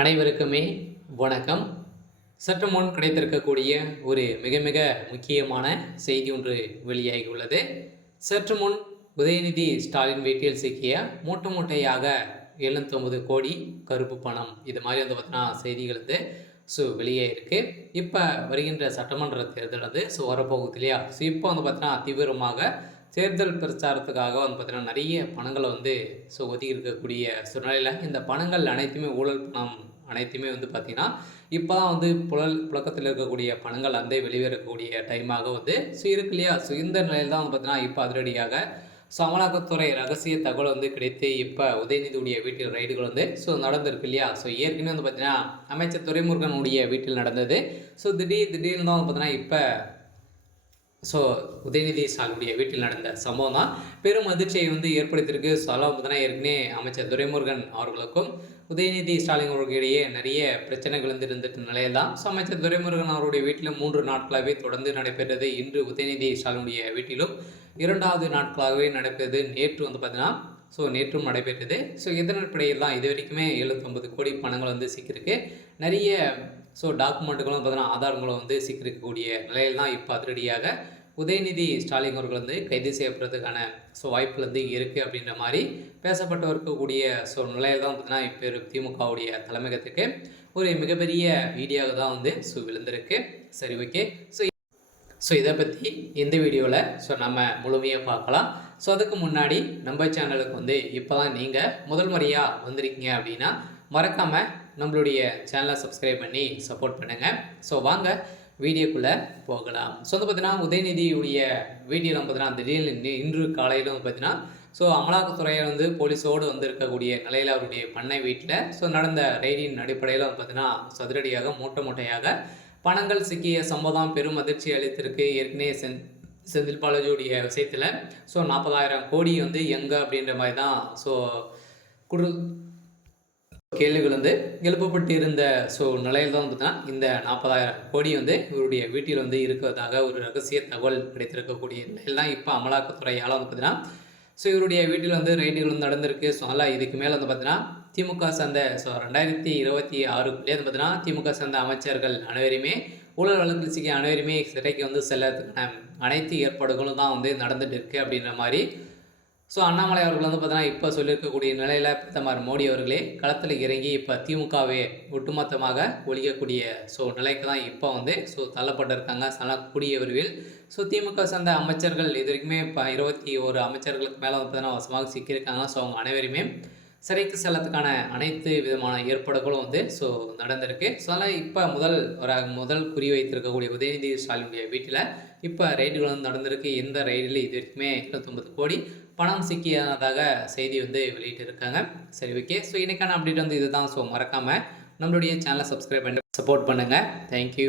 அனைவருக்குமே வணக்கம். சற்று முன் கிடைத்திருக்கக்கூடிய ஒரு மிக மிக முக்கியமான செய்தி ஒன்று வெளியாகியுள்ளது. சற்று முன் உதயநிதி ஸ்டாலின் வீட்டில் சிக்கிய மூட்டை மூட்டையாக 79 கோடி கருப்பு பணம், இது மாதிரி வந்து பார்த்தீங்கன்னா செய்திகள் வந்து வெளியே இருக்கு. இப்போ வருகின்ற சட்டமன்ற தேர்தல் வந்து வரப்போகுது இல்லையா? இப்போ வந்து பார்த்தீங்கன்னா தீவிரமாக தேர்தல் பிரச்சாரத்துக்காக வந்து பார்த்தீங்கன்னா நிறைய பணங்களை வந்து ஒதுக்கி இருக்கக்கூடிய சூழ்நிலையில் இந்த பணங்கள் அனைத்துமே ஊழல் பணம் அனைத்துமே வந்து பார்த்திங்கன்னா இப்போ தான் வந்து புழக்கத்தில் இருக்கக்கூடிய பணங்கள் வந்து வெளிவரக்கூடிய டைமாக வந்து இருக்கு இல்லையா? இந்த நிலையில் தான் வந்து பார்த்தீங்கன்னா இப்போ அதிரடியாக அமலாக்கத்துறை ரகசிய தகவல் வந்து கிடைத்து இப்போ உதயநிதியுடைய வீட்டில் ரைடுகள் வந்து நடந்திருக்கு இல்லையா? ஏற்கனவே வந்து பார்த்தீங்கன்னா அமைச்சர் துரைமுருகனுடைய வீட்டில் நடந்தது. திடீர்னு தான் வந்து பார்த்தீங்கன்னா இப்போ உதயநிதி ஸ்டாலினுடைய வீட்டில் நடந்த சம்பவம் தான் பெரும் அதிர்ச்சியை வந்து ஏற்படுத்தியிருக்கு. பார்த்தீங்கன்னா ஏற்கனவே அமைச்சர் துரைமுருகன் அவர்களுக்கும் உதயநிதி ஸ்டாலின் அவர்களுக்கு இடையே நிறைய பிரச்சனைகள் வந்து இருந்துட்டு நிலையில் தான் அமைச்சர் துரைமுருகன் அவருடைய வீட்டில் 3 நாட்களாகவே தொடர்ந்து நடைபெற்றது. இன்று உதயநிதி ஸ்டாலினுடைய வீட்டிலும் 2வது நாட்களாகவே நடைபெற்றது. நேற்று வந்து பார்த்தீங்கன்னா நேற்றும் நடைபெற்றது. இதன் அடிப்படையில் தான் இது வரைக்குமே 79 கோடி பணங்கள் வந்து சிக்கியிருக்கு. நிறைய டாக்குமெண்ட்டுகளும் பார்த்தீங்கன்னா ஆதாரங்களும் வந்து சிக்கியிருக்கக்கூடிய நிலையில் தான் இப்போ அதிரடியாக உதயநிதி ஸ்டாலின் அவர்கள் வந்து கைது செய்யப்படுறதுக்கான வாய்ப்புகள் வந்து இருக்குது அப்படின்ற மாதிரி பேசப்பட்டு இருக்கக்கூடிய நிலையில் தான் பார்த்தீங்கன்னா இப்போ திமுகவுடைய தலைமையகத்துக்கு ஒரு மிகப்பெரிய வீடியோவாக தான் வந்து விழுந்திருக்கு. சரி, ஓகே. இதை பற்றி இந்த வீடியோவில் நம்ம முழுமையாக பார்க்கலாம். அதுக்கு முன்னாடி நம்ம சேனலுக்கு வந்து இப்போ தான் நீங்கள் முதல் முறையாக வந்திருக்கீங்க அப்படின்னா மறக்காமல் நம்மளுடைய சேனலை சப்ஸ்கிரைப் பண்ணி சப்போர்ட் பண்ணுங்கள். வாங்க வீடியோக்குள்ளே போகலாம். வந்து பார்த்தீங்கன்னா உதயநிதியுடைய வீடியோவில் பார்த்தீங்கன்னா திடீர்னு இன்று காலையில் வந்து பார்த்தீங்கன்னா அமலாக்கத்துறையை வந்து போலீஸோடு வந்திருக்கக்கூடிய நிலையில் அவருடைய பண்ணை வீட்டில் நடந்த ரெய்டின் அடிப்படையில் வந்து பார்த்தீங்கன்னா சதுரடியாக மூட்டையாக பணங்கள் சிக்கிய சம்பவம் பெரும் அதிர்ச்சி அளித்திருக்கு. ஏற்கனவே செந்தில் பாலாஜியுடைய விஷயத்தில் 40,000 கோடி வந்து எங்கே அப்படின்ற மாதிரி தான் கேள்விகள் வந்து எழுப்பப்பட்டு இருந்த நிலையில் தான் பார்த்தீங்கன்னா இந்த 40,000 கோடி வந்து இவருடைய வீட்டில் வந்து இருக்கிறதாக ஒரு ரகசிய தகவல் கிடைத்திருக்கக்கூடிய நிலையில் தான் இப்போ அமலாக்கத்துறையால் வந்து பார்த்தீங்கன்னா இவருடைய வீட்டில் வந்து ரைடுகள் வந்து நடந்திருக்கு. அதனால் இதுக்கு மேலே வந்து பார்த்தீங்கன்னா திமுக சார்ந்த 2026க்குள்ளே வந்து பார்த்தீங்கன்னா திமுக சார்ந்த அமைச்சர்கள் அனைவருமே ஊழல் வழக்கில் சிக்கிய அனைவருமே சிறைக்கு வந்து செல்லறதுக்கான அனைத்து ஏற்பாடுகளும் தான் வந்து நடந்துட்டு இருக்கு அப்படின்ற மாதிரி அண்ணாமலை அவர்கள் வந்து பார்த்தீங்கன்னா இப்போ சொல்லியிருக்கக்கூடிய நிலையில் பிரதமர் மோடி அவர்களே களத்தில் இறங்கி இப்போ திமுகவே ஒட்டுமொத்தமாக ஒழிக்கக்கூடிய நிலைக்கு தான் இப்போ வந்து தள்ளப்பட்டிருக்காங்க. கூடிய விரைவில் திமுக சார்ந்த அமைச்சர்கள் இது வரைக்குமே இப்போ 21 அமைச்சர்களுக்கு மேலே வந்து பார்த்தீங்கன்னா வசமாக சிக்கியிருக்காங்க. அவங்க அனைவருமே சிறைக்கு செல்லத்துக்கான அனைத்து விதமான ஏற்பாடுகளும் வந்து நடந்திருக்கு. அதனால் இப்போ முதல் குறி வைத்திருக்கக்கூடிய உதயநிதி ஸ்டாலினுடைய வீட்டில் இப்போ ரைடுகள் வந்து நடந்திருக்கு. எந்த ரைடில் இது வரைக்குமே 29 கோடி பணம் சிக்கியதாக செய்தி வந்து வெளியிட்டு இருக்காங்க. சரி, ஓகே. இன்றைக்கான அப்டேட் வந்து இதுதான். மறக்காமல் நம்மளுடைய சேனலை சப்ஸ்கிரைப் பண்ணி சப்போர்ட் பண்ணுங்கள். தேங்க்யூ.